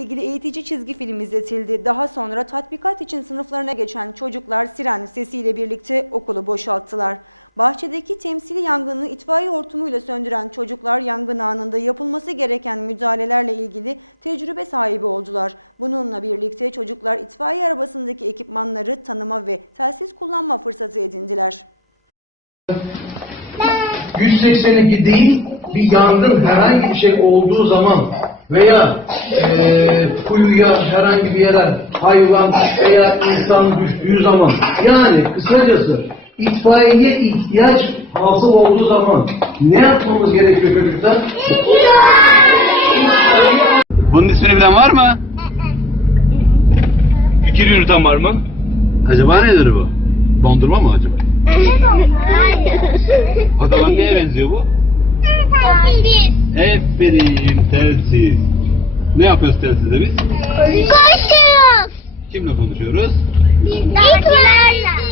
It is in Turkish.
ilgili iletici çizgi izletildi. Daha sonra tatbikat için sınıflarına geçen çocuklar silah sesiyle birlikte okula boşalttılar. Bahçedeki temsil yangını itfaiye okulu ve sanılan çocuklar yangında yapılması gereken müdahalelerle ilgili bir sürü sahip oldular. Bununla birlikte çocuklar itfaiye arabasındaki ekipmanları tanıma ve tersiz kullanma fırsatı edindiler. 182 değil, bir yangın herhangi bir şey olduğu zaman veya eee kuyuya herhangi bir yere hayvan veya insan düştüğü zaman yani kısacası itfaiyeye ihtiyaç hasıl olduğu zaman ne yapmamız gerekiyor çocuklar? Bunun ismini bilen var mı? Fikir yürüten var mı? Acaba nedir bu? Dondurma mı acaba? O zaman neye benziyor bu? Aferin telsiz. Ne yapıyoruz telsizde biz? Konuşuyoruz. Kimle konuşuyoruz? Bizlerle.